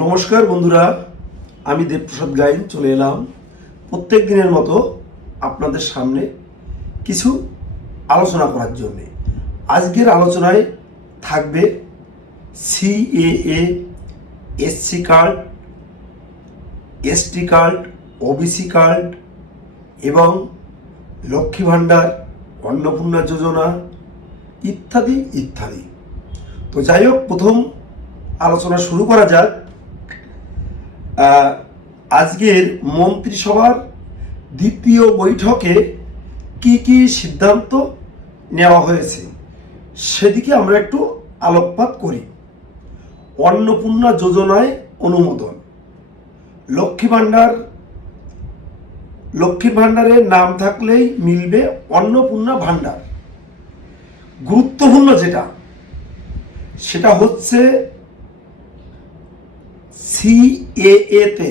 নমস্কার বন্ধুরা, আমি দেবপ্রসাদ গাইন চলে এলাম প্রত্যেক দিনের মতো আপনাদের সামনে কিছু আলোচনা করার জন্যে। আজকের আলোচনায় থাকবে CAA, SC card, ST card, OBC card এবং লক্ষ্মী ভাণ্ডার, অন্নপূর্ণা যোজনা ইত্যাদি ইত্যাদি। তো যাই হোক, প্রথম আলোচনা শুরু করা যাক। আজকের মন্ত্রিসভার দ্বিতীয় বৈঠকে কি কি সিদ্ধান্ত নেওয়া হয়েছে সেদিকে আমরা একটু আলোকপাত করি। অন্নপূর্ণা যোজনায় অনুমোদন, লক্ষ্মী ভাণ্ডারের নাম থাকলেই মিলবে অন্নপূর্ণা ভাণ্ডার। গুরুত্বপূর্ণ সেটা হচ্ছে সিএএতে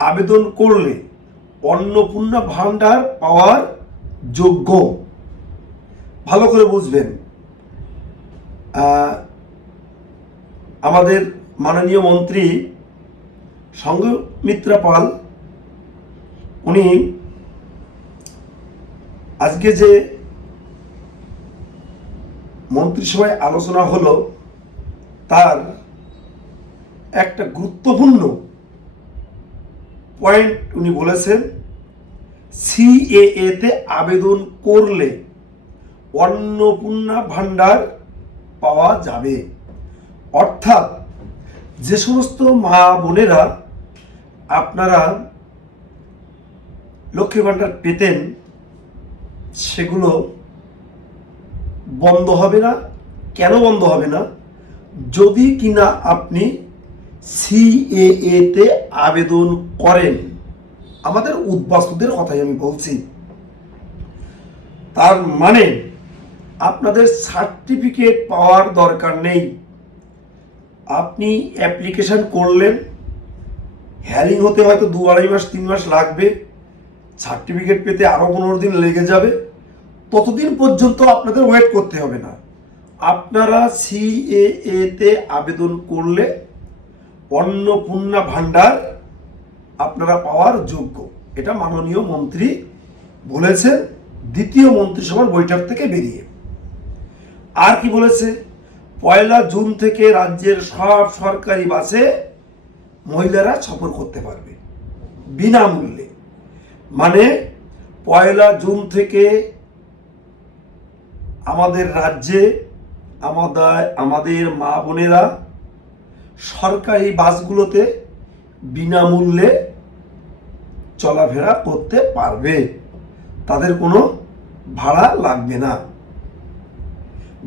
আবেদন করলে অন্নপূর্ণা ভাণ্ডার পাওয়ার যোগ্য। ভালো করে বুঝবেন, আমাদের মাননীয় মন্ত্রী সঙ্ঘমিত্রা পাল উনি আজকে যে মন্ত্রিসভায় আলোচনা হলো তার একটা গুরুত্বপূর্ণ পয়েন্ট উনি বলেছেন, সিএএতে আবেদন করলে অন্নপূর্ণা ভাণ্ডার পাওয়া যাবে। অর্থাৎ যে সমস্ত মা বোনেরা আপনারা লক্ষ্মী ভাণ্ডার পেতেন সেগুলো বন্ধ হবে না। কেন বন্ধ হবে না? যদি কিনা আপনি সিএএতে আবেদন করেন। আমাদের উদ্বাস্তুদের কথাই আমি বলছি। তার মানে আপনাদের সার্টিফিকেট পাওয়ার দরকার নেই। আপনি অ্যাপ্লিকেশন করলেন, হ্যারিং হতে হয়তো 2-2.5 মাস 3 মাস লাগবে, সার্টিফিকেট পেতে আরও 15 দিন লেগে যাবে। ততদিন পর্যন্ত আপনাদের ওয়েট করতে হবে না। আপনারা সিএএতে আবেদন করলে অন্নপূর্ণা ভাণ্ডার আপনারা পাওয়ার যোগ্য। এটা মাননীয় মন্ত্রী বলেছেন দ্বিতীয় মন্ত্রিসভার বৈঠক থেকে বেরিয়ে। আর কি বলেছে? 1 জুন থেকে রাজ্যের সব সরকারি বাসে মহিলারা সফর করতে পারবে বিনামূল্যে। মানে 1 জুন থেকে আমাদের রাজ্যে আমাদের মা বোনেরা সরকারি বাসগুলোতে বিনামূল্যে চলাফেরা করতে পারবে, তাদের কোনো ভাড়া লাগবে না।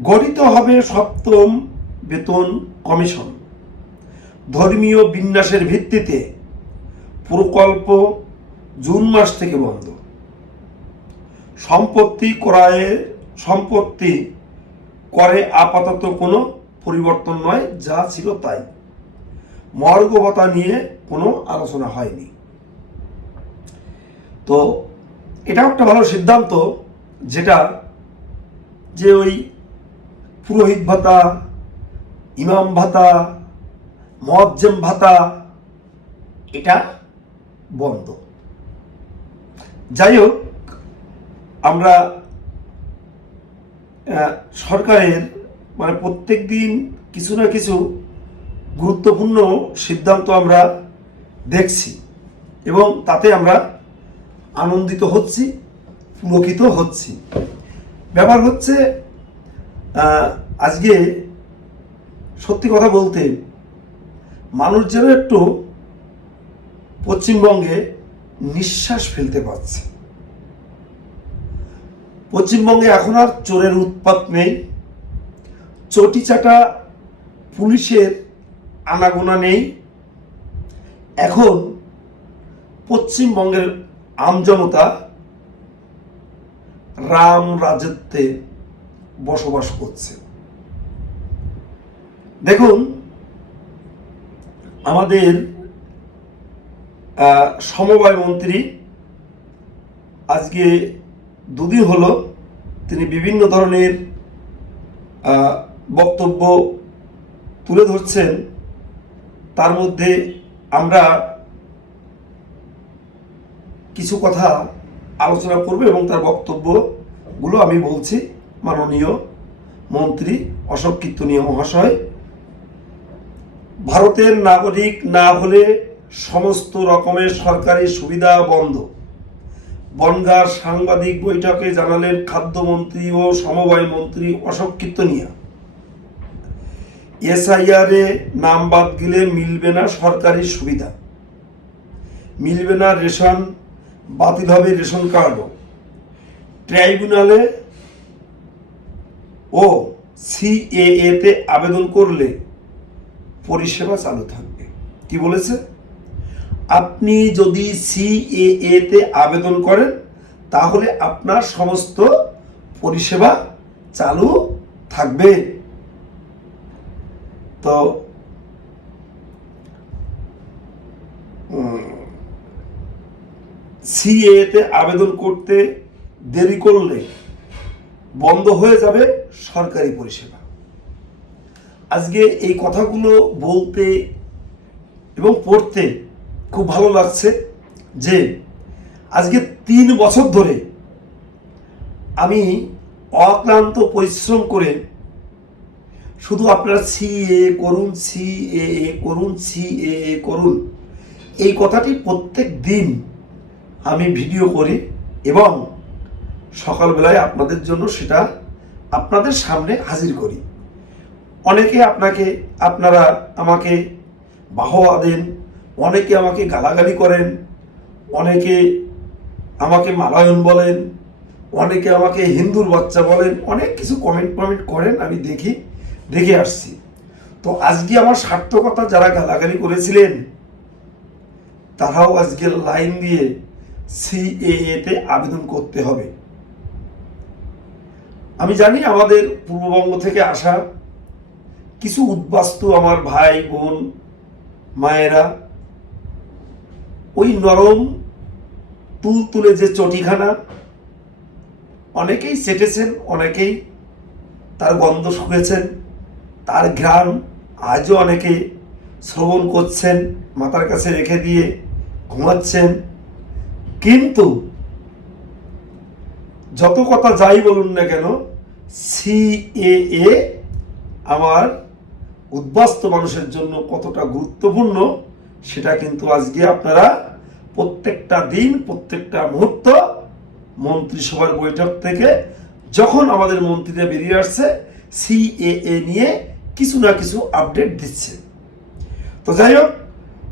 গঠিত হবে 7ম বেতন কমিশন। ধর্মীয় বিন্যাসের ভিত্তিতে প্রকল্প জুন মাস থেকে বন্ধ। সম্পত্তি করে আপাতত কোনো পরিবর্তন নয়, যা ছিল তাই। মর্গ ভাতা নিয়ে কোনো আলোচনা হয়নি। তো এটা একটা ভালো সিদ্ধান্ত, যেটা যে ওই পুরোহিত ভাতা, ইমাম ভাতা, মুয়াজ্জেম ভাতা এটা বন্ধ। যাই হোক, আমরা সরকারের প্রত্যেক দিন কিছু না কিছু গুরুত্বপূর্ণ সিদ্ধান্ত আমরা দেখছি এবং তাতে আমরা আনন্দিত হচ্ছি, পুলকিত হচ্ছি। ব্যাপার হচ্ছে, আজকে সত্যি কথা বলতে মানুষ যেন একটু পশ্চিমবঙ্গে নিঃশ্বাস ফেলতে পারছে। পশ্চিমবঙ্গে এখন আর চোরের উৎপাত নেই, চটিচাটা পুলিশের আনাগোনা নেই। এখন পশ্চিমবঙ্গের আমজনতা রাম রাজত্বে বসবাস করছে। দেখুন, আমাদের সমবায় মন্ত্রী আজকে 2 দিন হলো তিনি বিভিন্ন ধরনের বক্তব্য তুলে ধরছেন। তার মধ্যে আমরা কিছু কথা আলোচনা করব এবং তার বক্তব্যগুলো আমি বলছি। মাননীয় মন্ত্রী অশোক কীর্তনীয় মহাশয়, ভারতের নাগরিক না হলে সমস্ত রকমের সরকারি সুবিধা বন্ধ। বনগাঁর সাংবাদিক বৈঠকে জানালেন খাদ্যমন্ত্রী ও সমবায় মন্ত্রী অশোক কীর্তনিয়া। SIR এ নাম বাদ গেলে মিলবে না সরকারি সুবিধা, মিলবে না রেশন, বাতিল হবে রেশন কার্ডও। ট্রাইব্যুনালে ও CAA তে আবেদন করলে পরিষেবা চালু থাকবে। কি বলেছে? আপনি যদি CAA তে আবেদন করেন তাহলে আপনার সমস্ত পরিষেবা চালু থাকবে। তো CAA তে আবেদন করতে দেরি করলে বন্ধ হয়ে যাবে সরকারি পরিষেবা। আজকে এই কথাগুলো বলতে এবং পড়তে খুব ভালো লাগছে যে আজকে 3 বছর ধরে আমি অক্লান্ত পরিশ্রম করে শুধু আপনারা CAA করুন, CAA করুন, CAA করুন, এই কথাটি প্রত্যেক দিন আমি ভিডিও করি এবং সকালবেলায় আপনাদের জন্য সেটা আপনাদের সামনে হাজির করি। অনেকে আপনারা আমাকে বাহবা দেন, অনেকে আমাকে গালাগালি করেন, অনেকে আমাকে মালায়ন বলেন, অনেকে আমাকে হিন্দুর বাচ্চা বলেন, অনেক কিছু কমেন্ট করেন, আমি দেখে আসছি। তো আজকে আমার সার্থকতা যারা গালাগালি করেছিলেন তারাও আজকে লাইন দিয়ে CAA তে আবেদন করতে হবে। আমি জানি আমাদের পূর্ববঙ্গ থেকে আসা কিছু উদ্বাস্তু আমার ভাই বোন মায়েরা ওই নরম তুলতুলে যে চটিখানা অনেকেই চেটেছেন, অনেকেই তার গন্ধ শুকেছেন, তার ঘ্রাণ আজও অনেকে শ্রবণ করছেন, মাথার কাছে রেখে দিয়ে ঘুমাচ্ছেন। কিন্তু যত কথা যাই বলুন না কেন, CAA আমার উদ্বাস্তু মানুষের জন্য কতটা গুরুত্বপূর্ণ সেটা কিন্তু আজকে আপনারা প্রত্যেকটা দিন, প্রত্যেকটা মুহূর্ত মন্ত্রিসভার বৈঠক থেকে যখন আমাদের মন্ত্রীরা বেরিয়ে আসছে CAA নিয়ে কিছু না কিছু আপডেট দিচ্ছে। তো যাই হোক,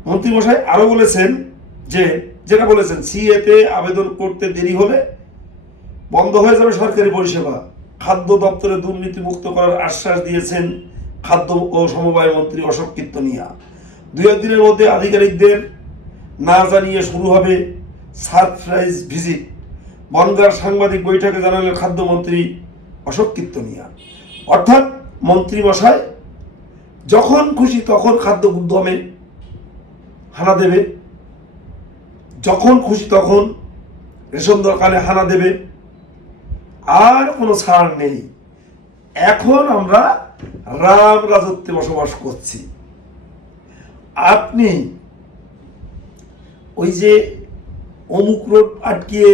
মন্ত্রীমশাই আরও বলেছেন যেটা বলেছেন CAA তে আবেদন করতে দেরি হলে বন্ধ হয়ে যাবে সরকারি পরিষেবা। খাদ্য দপ্তরে দুর্নীতি মুক্ত করার আশ্বাস দিয়েছেন খাদ্য ও সমবায় মন্ত্রী অশোক কীর্তনিয়া। 2 দিনের মধ্যে আধিকারিকদের না জানিয়ে শুরু হবে সারপ্রাইজ ভিজিট। বনগাঁর সাংবাদিক বৈঠকে জানালেন খাদ্যমন্ত্রী অশোক কীর্তনিয়া। অর্থাৎ মন্ত্রী মশাই যখন খুশি তখন খাদ্য গুদামে হানা দেবে, যখন খুশি তখন রেশন দোকানে হানা দেবে, আর কোনো ছাড় নেই। এখন আমরা রাম রাজত্বে বসবাস করছি। আপনি ওই যে অমুক রোড আটকিয়ে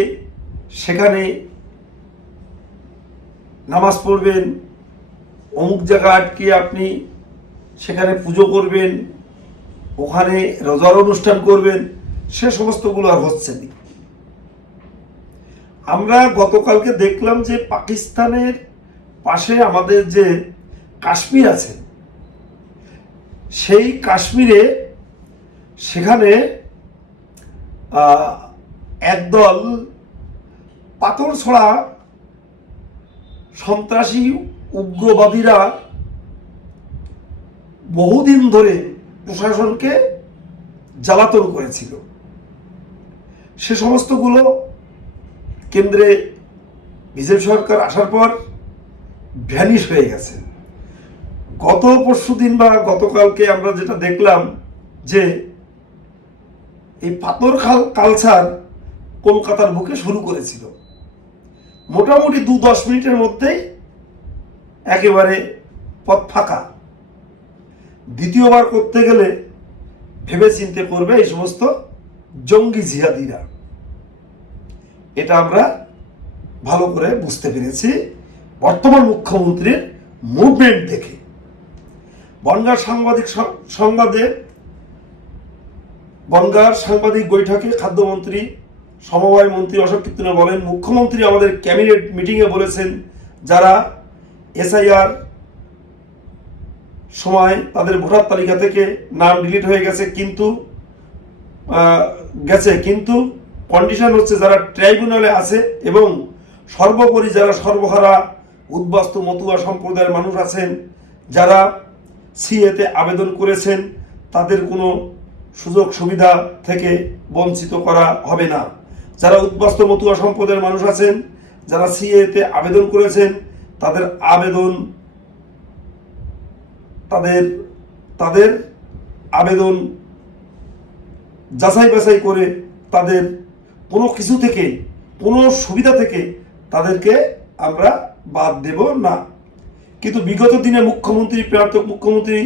সেখানে নামাজ পড়বেন, অমুক জায়গা আটকিয়ে আপনি সেখানে পুজো করবেন, ওখানে রোজার অনুষ্ঠান করবেন, সে সমস্তগুলো আর হচ্ছে না। আমরা গতকালকে দেখলাম যে পাকিস্তানের পাশে আমাদের যে কাশ্মীর আছে, সেই কাশ্মীরে সেখানে একদল পাথর ছড়া সন্ত্রাসী উগ্রবাদীরা বহুদিন ধরে প্রশাসনকে জ্বালাতন করেছিল। সে সমস্তগুলো কেন্দ্রে বিজেপি সরকার আসার পর ভ্যানিশ হয়ে গেছে। গত পরশুদিন বা গতকালকে আমরা যেটা দেখলাম যে এই পাথর কালচার কলকাতার বুকে শুরু করেছিল। মোটামুটি 2-10 মিনিটের মধ্যেই একেবারে পথ ফাঁকা। দ্বিতীয়বার করতে গেলে ভেবে চিন্তে করবে এই সমস্ত জঙ্গি জিহাদিরা। এটা আমরা ভালো করে বুঝতে পেরেছি বর্তমান মুখ্যমন্ত্রীর মুভমেন্ট দেখে। বনগাঁ সাংবাদিক বৈঠকে খাদ্যমন্ত্রী সমবায় মন্ত্রী অশোক কীর্তনিয়া বলেন, মুখ্যমন্ত্রী আমাদের ক্যাবিনেট মিটিংয়ে বলেছেন যারা এসআইআর সময় তাদের ভোটার তালিকা থেকে নাম ডিলিট হয়ে গেছে, কিন্তু কন্ডিশন হচ্ছে যারা ট্রাইব্যুনালে আছে এবং সর্বোপরি যারা সর্বহারা উদ্বাস্তু মতুয়া সম্প্রদায়ের মানুষ আছেন, যারা সিএতে আবেদন করেছেন, তাদের কোনো সুযোগ সুবিধা থেকে বঞ্চিত করা হবে না। যারা উদ্বাস্তু মতুয়া সম্প্রদায়ের মানুষ আছেন, যারা সিএতে আবেদন করেছেন, তাদের আবেদন যাচাই বাছাই করে তাদের কোনো কিছু থেকে, কোনো সুবিধা থেকে তাদেরকে আমরা বাদ দেব না। কিন্তু বিগত দিনে প্রাক্তন মুখ্যমন্ত্রী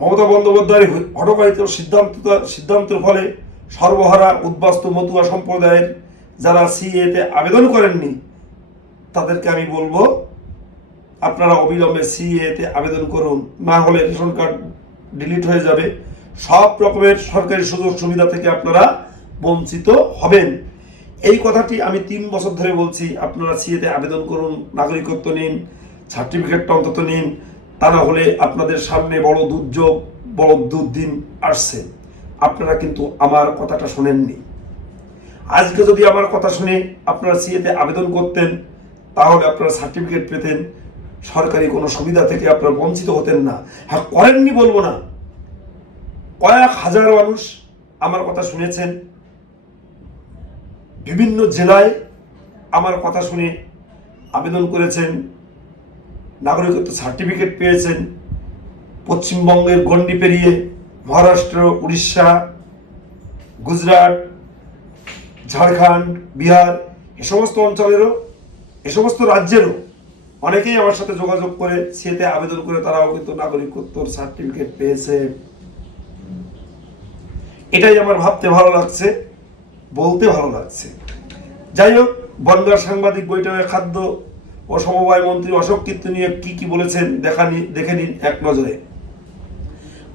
মমতা বন্দ্যোপাধ্যায়ের হঠকারিত সিদ্ধান্তের ফলে সর্বহারা উদ্বাস্তু মতুয়া সম্প্রদায়ের যারা সিএতে আবেদন করেননি, তাদেরকে আমি বলবো আপনারা অবিলম্বে সিএতে আবেদন করুন, না হলে রেশন কার্ড ডিলিট হয়ে যাবে, সব রকমের সরকারি সুযোগ সুবিধা থেকে আপনারা বঞ্চিত হবেন। এই কথাটি আমি 3 বছর ধরে বলছি, আপনারা সিএতে আবেদন করুন, নাগরিকত্ব নিন, সার্টিফিকেটটা অন্তত নিন, তা না হলে আপনাদের সামনে বড় দুর্যোগ, বড় দুর্দিন আসছে। আপনারা কিন্তু আমার কথাটা শোনেননি। আজকে যদি আমার কথা শুনে আপনারা সিএতে আবেদন করতেন, তাহলে আপনারা সার্টিফিকেট পেতেন, সরকারি কোনো সুবিধা থেকে আপনারা বঞ্চিত হতেন না। হ্যাঁ, করেননি বলবো না, কয়েক হাজার মানুষ আমার কথা শুনেছেন, বিভিন্ন জেলায় আমার কথা শুনে আবেদন করেছেন, নাগরিকত্ব সার্টিফিকেট পেয়েছেন। পশ্চিমবঙ্গের গণ্ডি পেরিয়ে মহারাষ্ট্র, উড়িষ্যা, গুজরাট, ঝাড়খণ্ড, বিহার, এ সমস্ত রাজ্যেরও অনেকেই আমার সাথে যোগাযোগ করে সিএতে আবেদন করে তারাও কিন্তু নাগরিকত্বর সার্টিফিকেট পেয়েছে। এটাই আমার ভাবতে ভালো লাগছে, বলতে ভালো লাগছে। যাই হোক, বনগাঁ সাংবাদিক বৈঠকে খাদ্য ও সমবায় মন্ত্রী অশোক কীর্তনিয়া কি বলেছেন দেখে নিন এক নজরে।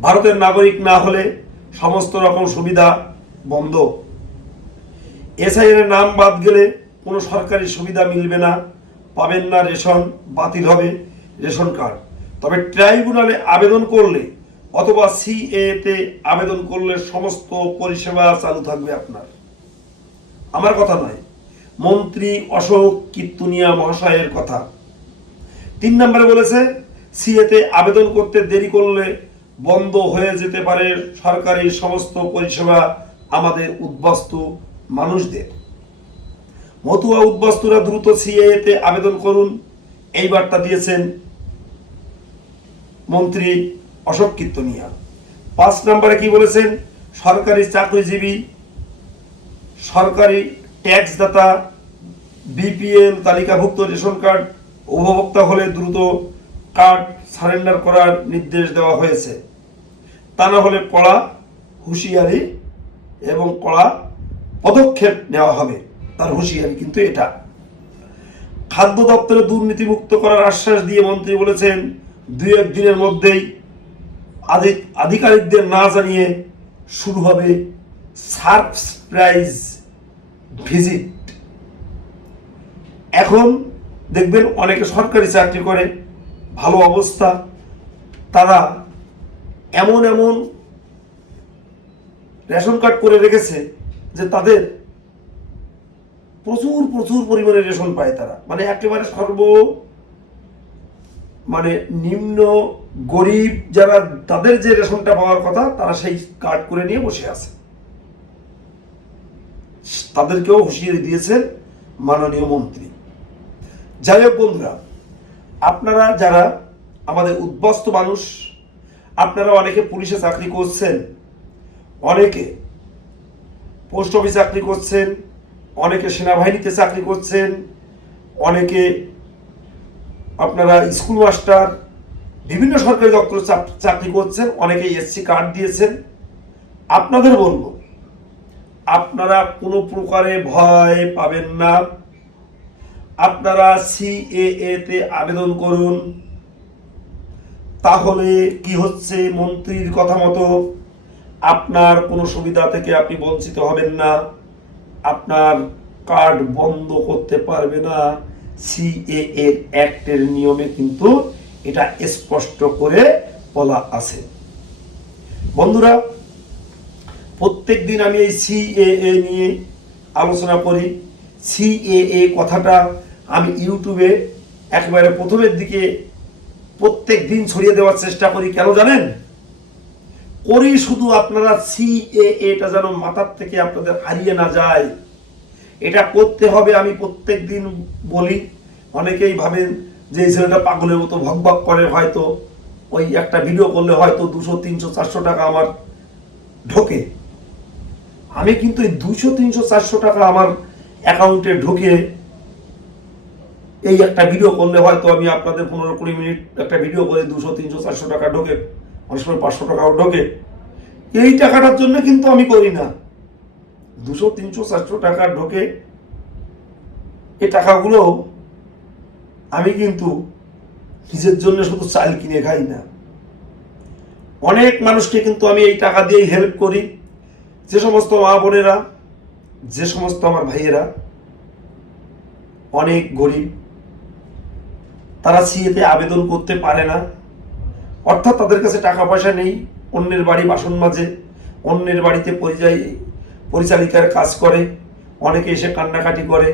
ভারতের নাগরিক না হলে সমস্ত রকম সুবিধা বন্ধ। এসআইআর নাম বাদ গেলে কোনো সরকারি সুবিধা মিলবে না, পাবেন না রেশন, বাতিল হবে রেশন কার্ড। তবে ট্রাইব্যুনালে আবেদন করলে অথবা সিএতে আবেদন করলে সমস্ত পরিষেবা চালু থাকবে আপনার। আমার কথা নয়, মন্ত্রী অশোক কীর্তনিয়া মহাশয়ের কথা। 3 নম্বরে বলেছে, সিএতে আবেদন করতে দেরি করলে বন্ধ হয়ে যেতে পারে সরকারি সমস্ত পরিষেবা আমাদের উদ্বাস্তু মানুষদের। মতুয়া উদ্বাস্তুরা দ্রুত সিএতে আবেদন করুন, এই বার্তা দিয়েছেন মন্ত্রী অশোক কীর্তনিয়া। 5 নম্বরে কি বলেছেন, সরকারি চাকরিজীবী, সরকারি ট্যাক্সদাতা, বিপিএল তালিকাভুক্ত রেশন কার্ড উপভোক্তা হলে দ্রুত কার্ড সারেন্ডার করার নির্দেশ দেওয়া হয়েছে, তা না হলে কড়া হুঁশিয়ারি এবং কড়া পদক্ষেপ নেওয়া হবে। তার হুঁশিয়ারি কিন্তু এটা। খাদ্য দপ্তরে দুর্নীতিমুক্ত করার আশ্বাস দিয়ে মন্ত্রী বলেছেন, 2-1 দিনের মধ্যেই আধিকারিকদের না জানিয়ে শুরু হবে সারপ্রাইজ ভিজিট। এখন দেখবেন অনেকে সরকারি চাকরি করে, ভালো অবস্থা, তারা এমন রেশন কার্ড করে রেখেছে যে তাদের প্রচুর পরিমাণে রেশন পায় তারা, মানে একেবারে নিম্ন গরিব যারা, তাদের যে রেশনটা পাওয়ার কথা তারা সেই কার্ড করে নিয়ে বসে আছে। তাদেরকেও হুঁশিয়ারি দিয়েছেন মাননীয় মন্ত্রী। যাই হোক বন্ধুরা, আপনারা যারা আমাদের উদ্বাস্তু মানুষ, আপনারা অনেকে পুলিশে চাকরি করছেন, অনেকে পোস্ট অফিসে চাকরি করছেন, অনেকে সেনাবাহিনীতে চাকরি করছেন, অনেকে আপনারা স্কুল মাস্টার, বিভিন্ন সরকারি দপ্তরে চাকরি করছেন, অনেকে এসসি কার্ড দিয়েছেন। আপনাদের বলবো, আপনারা কোনো প্রকারে ভয় পাবেন না। আপনারা সিএএ তে আবেদন করুন। তাহলে কি হচ্ছে, মন্ত্রীর কথা মতো আপনার কোনো সুবিধা থেকে আপনি বঞ্চিত হবেন না। আপনার কার্ড বন্ধ করতে পারবে না। সিএএ অ্যাক্টের নিয়মে কিন্তু এটা স্পষ্ট করে বলা আছে। বন্ধুরা, প্রত্যেক দিন আমি এই সিএএ নিয়ে আলোচনা করি। সিএএ কথাটা আমি ইউটিউবে একেবারে প্রথমের দিকে প্রত্যেক দিন ছড়িয়ে দেওয়ার চেষ্টা করি। কেন জানেন? করি শুধু আপনারা সিএএটা যেন মাথার থেকে আপনাদের হারিয়ে না যায়। এটা করতে হবে, আমি প্রত্যেক দিন বলি। অনেকেই ভাবেন যে এই ছেলেটা পাগলের মতো ভকভক করে, হয়তো ওই একটা ভিডিও করলে হয়তো 200, 300, 400 টাকা আমার ঢোকে। আমি কিন্তু এই 200, 300, 400 টাকা আমার অ্যাকাউন্টে ঢোকে এই একটা ভিডিও করলে হয়তো আমি আপনাদের 15-20 মিনিট একটা ভিডিও করে 200, 300, 400 টাকা ঢোকে, অনেক সময় 500 টাকাও ঢোকে। এই টাকাটার জন্য কিন্তু আমি করি না। 200, 300, 400 টাকা ঢোকে, এই টাকাগুলো আমি কিন্তু নিজের জন্য শুধু চাল কিনে খাই না, অনেক মানুষকে কিন্তু আমি এই টাকা দিয়েই হেল্প করি। যে সমস্ত মা বোনেরা, যে সমস্ত আমার ভাইয়েরা অনেক গরিব, তারা সিএতে আবেদন করতে পারে না, অর্থাৎ তাদের কাছে টাকা পয়সা নেই, অন্যের বাড়ি বাসন মাজে, অন্যের বাড়িতে পরিচালিকার কাজ করে, অনেকে এসে কান্নাকাটি করে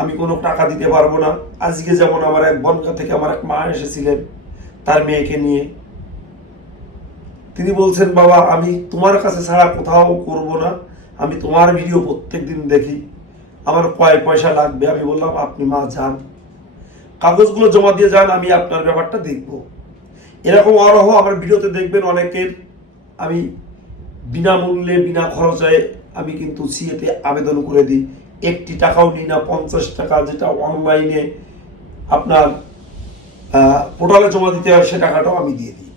আমি কোনো টাকা দিতে পারবো না। আজকে যেমন আমার এক বনগা থেকে আমার এক মা এসেছিলেন তার মেয়েকে নিয়ে। তিনি বলছেন, বাবা আমি তোমার কাছে ছাড়া কোথাও করব না, আমি তোমার ভিডিও প্রত্যেক দিন দেখি, আমার কয় পয়সা লাগবে? আমি বললাম, আপনি মা যান, কাগজগুলো জমা দিয়ে যান, আমি আপনার ব্যাপারটা দেখব। এরকম অরহ আমার ভিডিওতে দেখবেন অনেকের আমি বিনামূল্যে বিনা খরচে আমি কিন্তু সিএতে আবেদন করে দিই। একটি টাকাও নিই না, 50 টাকা যেটা অনলাইনে আপনার পোর্টালে জমা দিতে হয় সে টাকাটাও আমি দিয়ে দিই।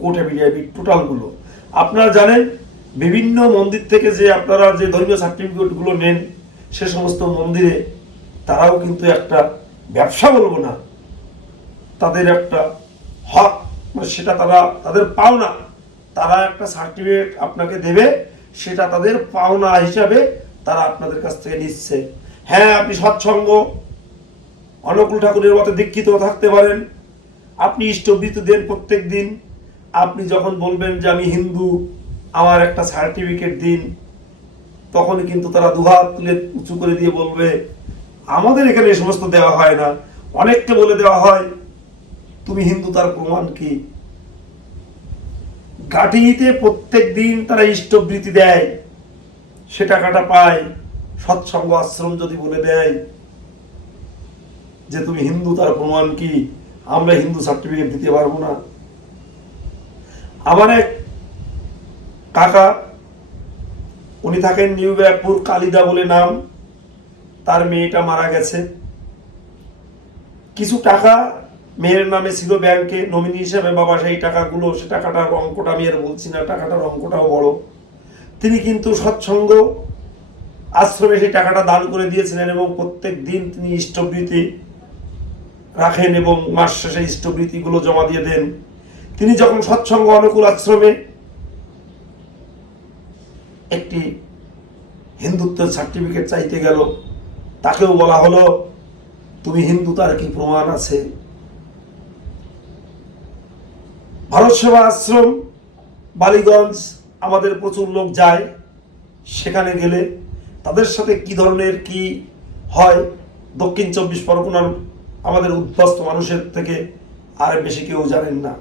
কোর্ট এফিডেভিট টোটালগুলো আপনারা জানেন। বিভিন্ন মন্দির থেকে যে আপনারা যে ধর্মীয় সার্টিফিকেটগুলো নেন, সে সমস্ত মন্দিরে তারাও কিন্তু একটা ব্যবসা বলবো না, তাদের একটা হক, মানে সেটা তাদের পাওনা। তারা একটা সার্টিফিকেট আপনাকে দেবে, সেটা তাদের পাওনা হিসাবে তারা আপনাদের কাছ থেকে নিচ্ছে। হ্যাঁ, আপনি সৎসঙ্গ অনুকূল ঠাকুরের মতো দীক্ষিত থাকতে পারেন, আপনি ইষ্টবৃত্তি দেন প্রত্যেক দিন। আপনি যখন বলবেন যে আমি হিন্দু, আমার একটা সার্টিফিকেট দিন, তখন কিন্তু তারা দুহাত তুলে উঁচু করে দিয়ে বলবে, আমাদের এখানে এই সমস্ত দেওয়া হয় না। অনেককে বলে দেওয়া হয় তুমি হিন্দু, তার প্রমাণ কি? গাঠিতে প্রত্যেক দিন তারা ইষ্টবৃত্তি দেয়, সে টাকাটা পায়। সৎসঙ্গ আশ্রম যদি বলে দেয় যে তুমি হিন্দু, তার প্রমাণ কি? আমরা হিন্দু সার্টিফিকেট দিতে পারবো না। আমার এক কাকা, উনি থাকেন নিউ ব্যারাকপুর, কালিদা বলে নাম, তার মেয়েটা মারা গেছে। কিছু টাকা মেয়ের নামে ছিল ব্যাংকে নমিনি হিসেবে, বাবা সেই টাকাগুলো, সে টাকাটার অঙ্কটা আমি আর বলছি না, টাকাটার অঙ্কটাও বড়। তিনি কিন্তু সৎসঙ্গ আশ্রমে সেই টাকাটা দান করে দিয়েছিলেন এবং প্রত্যেক দিন তিনি ইষ্টবৃত্তি রাখেন এবং মাস শেষে ইষ্টবৃত্তিগুলো জমা দিয়ে দেন। তিনি যখন সৎসঙ্গ অনুকূল আশ্রমে একটি হিন্দুত্বের সার্টিফিকেট চাইতে গেল, তাকেও বলা হলো তুমি হিন্দু, তার কি প্রমাণ আছে? ভারত সেবা আশ্রম বালিগঞ্জ আমাদের প্রচুর লোক যায়, সেখানে গেলে তাদের সাথে কি ধরনের কি হয়, দক্ষিণ 24 পরগনার আমাদের উদ্বাস্ত মানুষের থেকে আর বেশি কেউ জানেন না।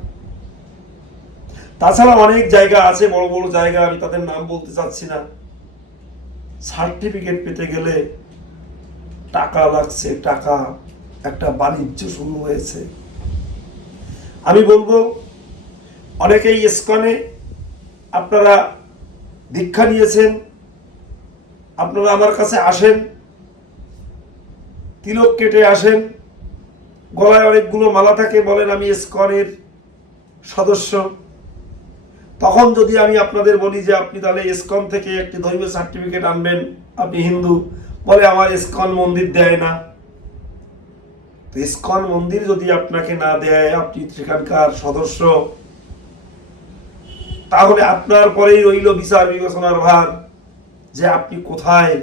তাছাড়া অনেক জায়গা আছে, বড় বড় জায়গা, আমি তাদের নাম বলতে চাচ্ছি না। সার্টিফিকেট পেতে গেলে টাকা লাগছে, টাকা, একটা বাণিজ্য শুরু হয়েছে। আমি বলবো অনেকেই ইসকনে আপনারা দীক্ষা নিয়েছেন, আপনারা আমার কাছে আসেন, তিলক কেটে আসেন, গলায় অনেকগুলো মালা থাকে, বলেন আমি ইসকনের সদস্য। তখন যদি আমি আপনাদের বলি যে আপনি তাহলে ইসকন থেকে একটি ধর্মীয় সার্টিফিকেট আনবেন, আপনি হিন্দু, বলে আমার ইসকন মন্দির দেয় না। তো ইসকন মন্দির যদি আপনাকে না দেয়, আপনি সেখানকার সদস্য, তাহলে আপনার পরেই রইল বিচার বিবেচনার ভার যে আপনি কোথায়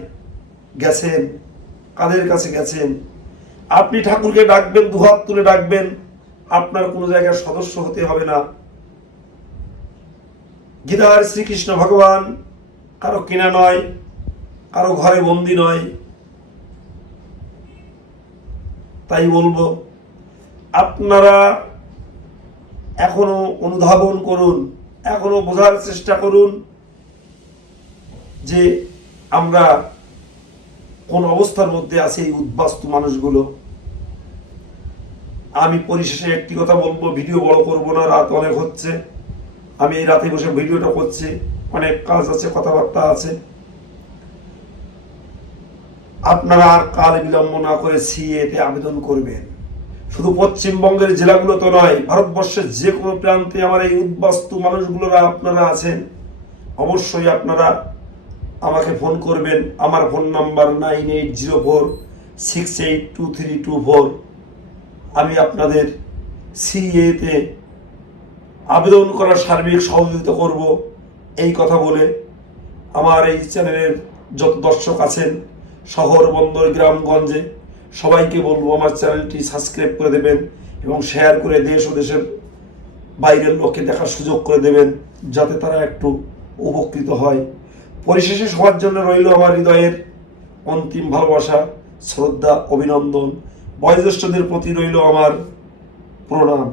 গেছেন, কাদের কাছে গেছেন। আপনি ঠাকুরকে ডাকবেন, দুহাত তুলে ডাকবেন, আপনার কোনো জায়গার সদস্য হতে হবে না। গীতার শ্রীকৃষ্ণ ভগবান কারো কেনা নয়, কারো ঘরে বন্দি নয়। তাই বলবো, আপনারা এখনো অনুধাবন করুন, এখনো বোঝার চেষ্টা করুন যে আমরা কোন অবস্থার মধ্যে আছে এই উদ্বাস্তু মানুষগুলো। আমি পরিশেষে একটি কথা বলবো, ভিডিও বড় করব না, রাত অনেক হচ্ছে, আমি এই রাতে বসে ভিডিওটা করছি, অনেক কাজ আছে, কথাবার্তা আছে। আপনারা আর কাল বিলম্ব না করে সিএতে আবেদন করবেন। শুধু পশ্চিমবঙ্গের জেলাগুলো তো নয়, ভারতবর্ষের যে কোনো প্রান্তে আমার এই উদ্বাস্তু মানুষগুলোরা আপনারা আছেন, অবশ্যই আপনারা আমাকে ফোন করবেন। আমার ফোন নাম্বার 9804682324। আমি আপনাদের সিএতে আবেদন করার সার্বিক সহযোগিতা করব। এই কথা বলে আমার এই চ্যানেলের যত দর্শক আছেন শহর, বন্দর, গ্রামগঞ্জে, সবাইকে বলবো আমার চ্যানেলটি সাবস্ক্রাইব করে দেবেন এবং শেয়ার করে দেশ ও দেশের বাইরের লোককে দেখার সুযোগ করে দেবেন, যাতে তারা একটু উপকৃত হয়। পরিশেষে সবার জন্য রইল আমার হৃদয়ের অন্তিম ভালোবাসা, শ্রদ্ধা, অভিনন্দন। বয়োজ্যেষ্ঠদের প্রতি রইল আমার প্রণাম।